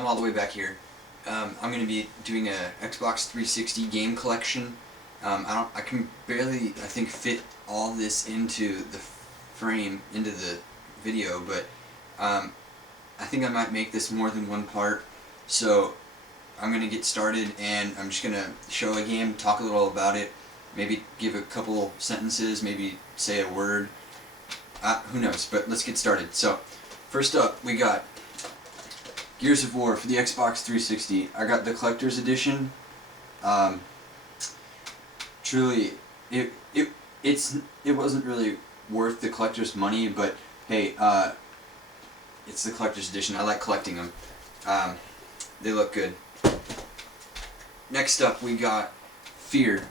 I'm all the way back here. I'm going to be doing a Xbox 360 game collection. I can barely, I think, fit all this into the frame, into the video, but I think I might make this more than one part. So I'm going to get started, and I'm just going to show a game, talk a little about it, maybe give a couple sentences, maybe say a word. Who knows, but let's get started. So, first up, we got Gears of War for the Xbox 360. I got the collector's edition. Truly, it wasn't really worth the collector's money, but hey, it's the collector's edition. I like collecting them. They look good. Next up, we got Fear.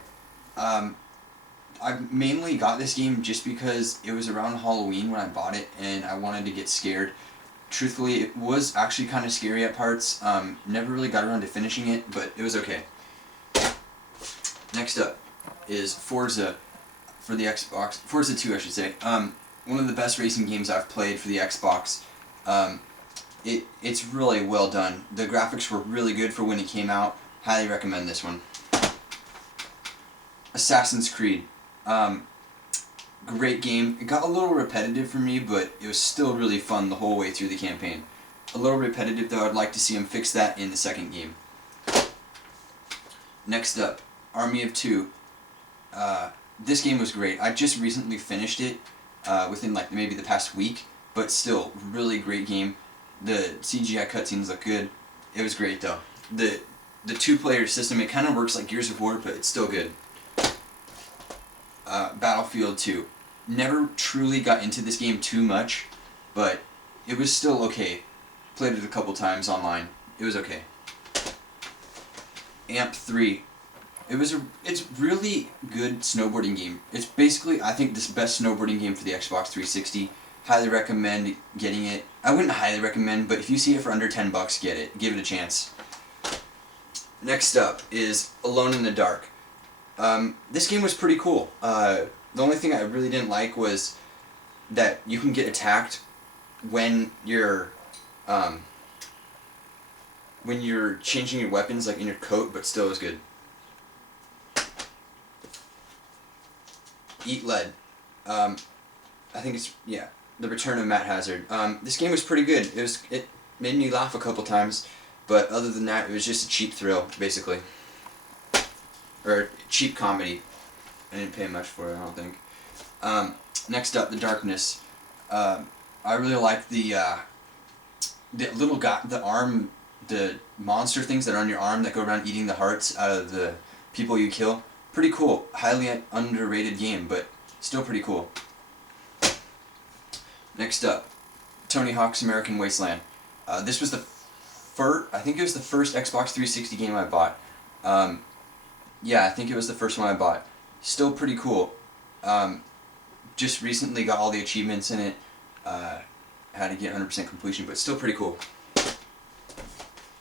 I mainly got this game just because it was around Halloween when I bought it, and I wanted to get scared. Truthfully, it was actually kind of scary at parts. Never really got around to finishing it, but it was okay. Next up is Forza for the Xbox. Forza 2, I should say. One of the best racing games I've played for the Xbox. It's really well done. The graphics were really good for when it came out. Highly recommend this one. Assassin's Creed. Great game. It got a little repetitive for me, but it was still really fun the whole way through the campaign. A little repetitive, though. I'd like to see them fix that in the second game. Next up, Army of Two. This game was great. I just recently finished it within like maybe the past week, but still, really great game. The CGI cutscenes look good. It was great, though. The two-player system, it kind of works like Gears of War, but it's still good. Battlefield 2. Never truly got into this game too much, but it was still okay. Played it a couple times online. It was okay. Amp 3. It's really good snowboarding game. It's basically, I think, the best snowboarding game for the Xbox 360. Highly recommend getting it. I wouldn't highly recommend, but if you see it for under $10, get it. Give it a chance. Next up is Alone in the Dark. This game was pretty cool. The only thing I really didn't like was that you can get attacked when you're changing your weapons, like in your coat, but still was good. Eat Lead. I think it's, yeah, The Return of Matt Hazard. This game was pretty good. It made me laugh a couple times, but other than that, it was just a cheap thrill, basically. Or cheap comedy. I didn't pay much for it, I don't think. Next up, The Darkness. I really like the little guy, the monster things that are on your arm that go around eating the hearts out of the people you kill. Pretty cool. Highly underrated game, but still pretty cool. Next up, Tony Hawk's American Wasteland. This was I think it was the first Xbox 360 game I bought. Yeah, I think it was the first one I bought. Still pretty cool. Just recently got all the achievements in it. Had to get 100% completion, but still pretty cool.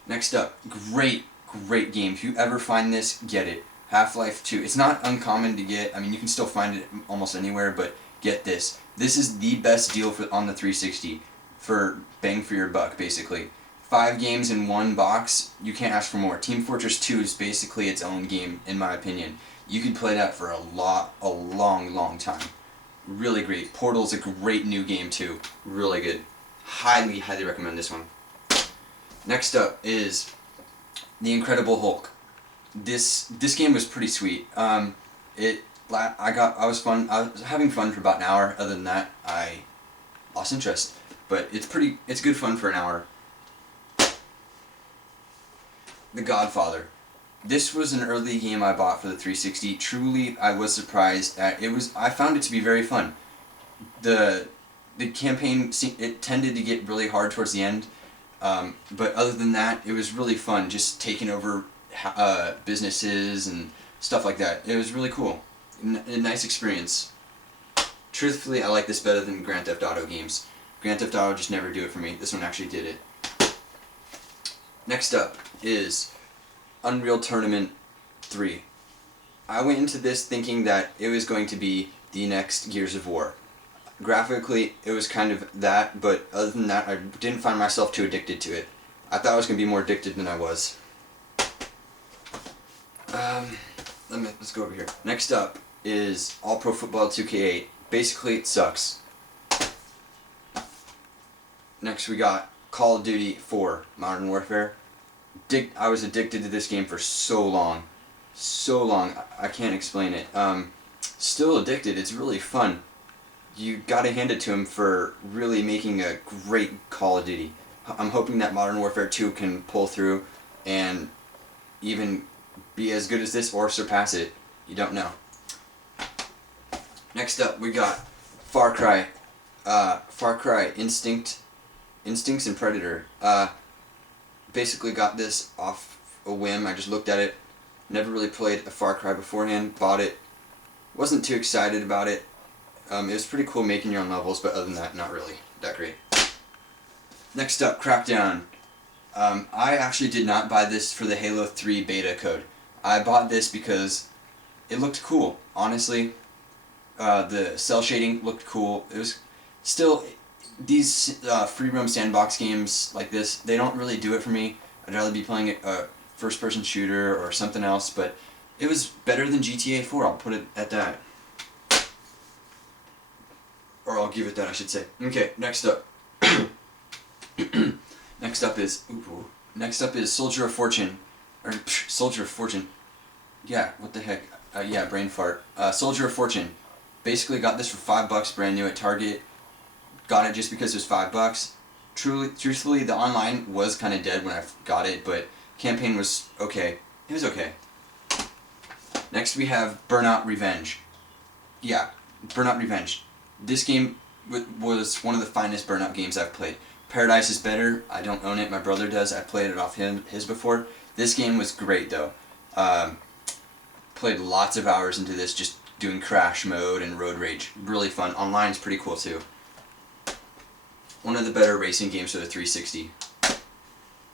Next up, great game. If you ever find this, get it. HalfLife II. It's not uncommon to get. I mean, you can still find it almost anywhere, but get this. This is the best deal on the 360 for bang for your buck, basically. 5 games in one box, you can't ask for more. Team Fortress 2 is basically its own game, in my opinion. You could play that for a long time. Really great. Portal's a great new game too. Really good. Highly recommend this one. Next up is The Incredible Hulk. This game was pretty sweet. I was having fun for about an hour. Other than that, I lost interest. But it's good fun for an hour. The Godfather. This was an early game I bought for the 360. Truly, I was surprised at it. I found it to be very fun. The campaign, it tended to get really hard towards the end, but other than that, it was really fun. Just taking over businesses and stuff like that. It was really cool. A nice experience. Truthfully, I like this better than Grand Theft Auto games. Grand Theft Auto just never do it for me. This one actually did it. Next up is Unreal Tournament 3. I went into this thinking that it was going to be the next Gears of War. Graphically, it was kind of that, but other than that, I didn't find myself too addicted to it. I thought I was going to be more addicted than I was. Let's go over here. Next up is All Pro Football 2K8. Basically, it sucks. Next, we got Call of Duty 4 Modern Warfare. I was addicted to this game for so long. So long. I can't explain it. Still addicted. It's really fun. You gotta hand it to him for really making a great Call of Duty. I'm hoping that Modern Warfare 2 can pull through and even be as good as this or surpass it. You don't know. Next up, we got Far Cry. Far Cry Instincts and Predator. Basically got this off a whim. I just looked at it. Never really played a Far Cry beforehand. Bought it. Wasn't too excited about it. It was pretty cool making your own levels, but other than that, not really that great. Next up, Crackdown. I actually did not buy this for the Halo 3 beta code. I bought this because it looked cool. Honestly, the cell shading looked cool. It was still, these free roam sandbox games like this, they don't really do it for me. I'd rather be playing a first-person shooter or something else, but it was better than GTA 4, I'll put it at that. Or I'll give it that, I should say. Okay, next up. Next up is Soldier of Fortune. Soldier of Fortune. Yeah, what the heck? Yeah, brain fart. Soldier of Fortune. Basically got this for $5 brand new at Target. Got it just because it was $5. Truthfully, the online was kind of dead when I got it, but campaign was okay. It was okay. Next we have Burnout Revenge. Yeah, Burnout Revenge. This game was one of the finest Burnout games I've played. Paradise is better. I don't own it. My brother does. I played it off his before. This game was great though. Played lots of hours into this, just doing crash mode and road rage. Really fun. Online's pretty cool too. One of the better racing games for the 360.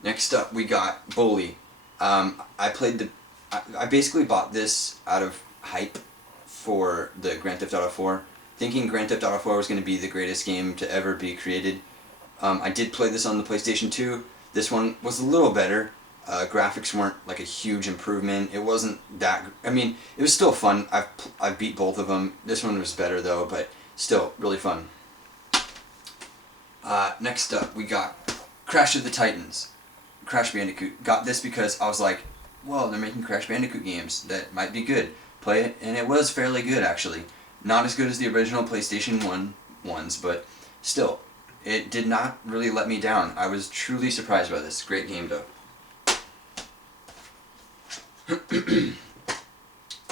Next up we got Bully. I basically bought this out of hype for the Grand Theft Auto 4, thinking Grand Theft Auto 4 was going to be the greatest game to ever be created. I did play this on the PlayStation 2. This one was a little better. Graphics weren't like a huge improvement. It wasn't that. I mean, it was still fun. I beat both of them. This one was better though, but still really fun. Next up, we got Crash of the Titans. Crash Bandicoot. Got this because I was like, well, they're making Crash Bandicoot games. That might be good. Play it, and it was fairly good actually. Not as good as the original PlayStation 1 ones, but still, it did not really let me down. I was truly surprised by this. Great game though.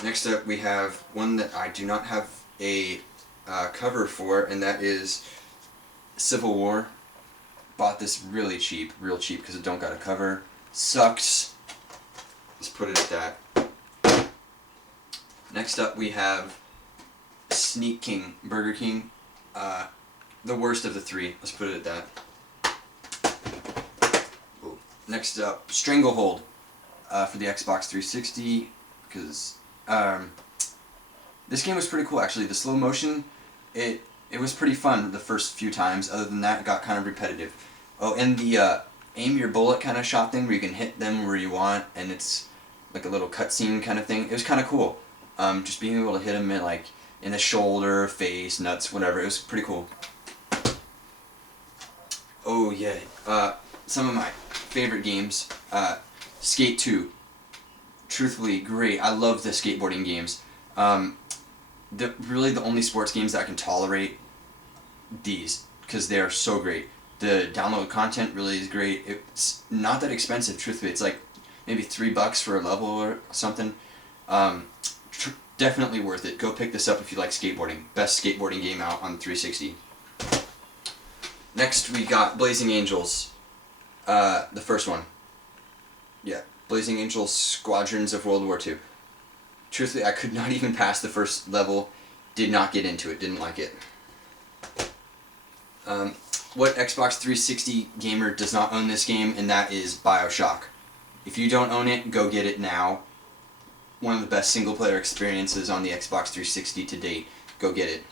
Next up we have one that I do not have a cover for, and that is Civil War. Bought this really cheap, real cheap, because it don't got a cover. Sucks. Let's put it at that. Next up we have Sneak King, Burger King. The worst of the three. Let's put it at that. Ooh. Next up, Stranglehold for the Xbox 360, because this game was pretty cool actually. The slow motion, it was pretty fun the first few times. Other than that, it got kind of repetitive. Oh, and the aim your bullet kind of shot thing where you can hit them where you want, and it's like a little cutscene kind of thing. It was kind of cool. Just being able to hit them in the shoulder, face, nuts, whatever. It was pretty cool. Oh yeah, some of my favorite games. Skate 2. Truthfully, great. I love the skateboarding games. Really the only sports games that I can tolerate these, because they are so great. The download content really is great. It's not that expensive, truthfully. It's like maybe $3 for a level or something. Definitely worth it. Go pick this up if you like skateboarding. Best skateboarding game out on 360. Next we got Blazing Angels. The first one. Yeah, Blazing Angels Squadrons of World War II. Truthfully, I could not even pass the first level. Did not get into it. Didn't like it. What Xbox 360 gamer does not own this game, and that is Bioshock. If you don't own it, go get it now. One of the best single-player experiences on the Xbox 360 to date. Go get it.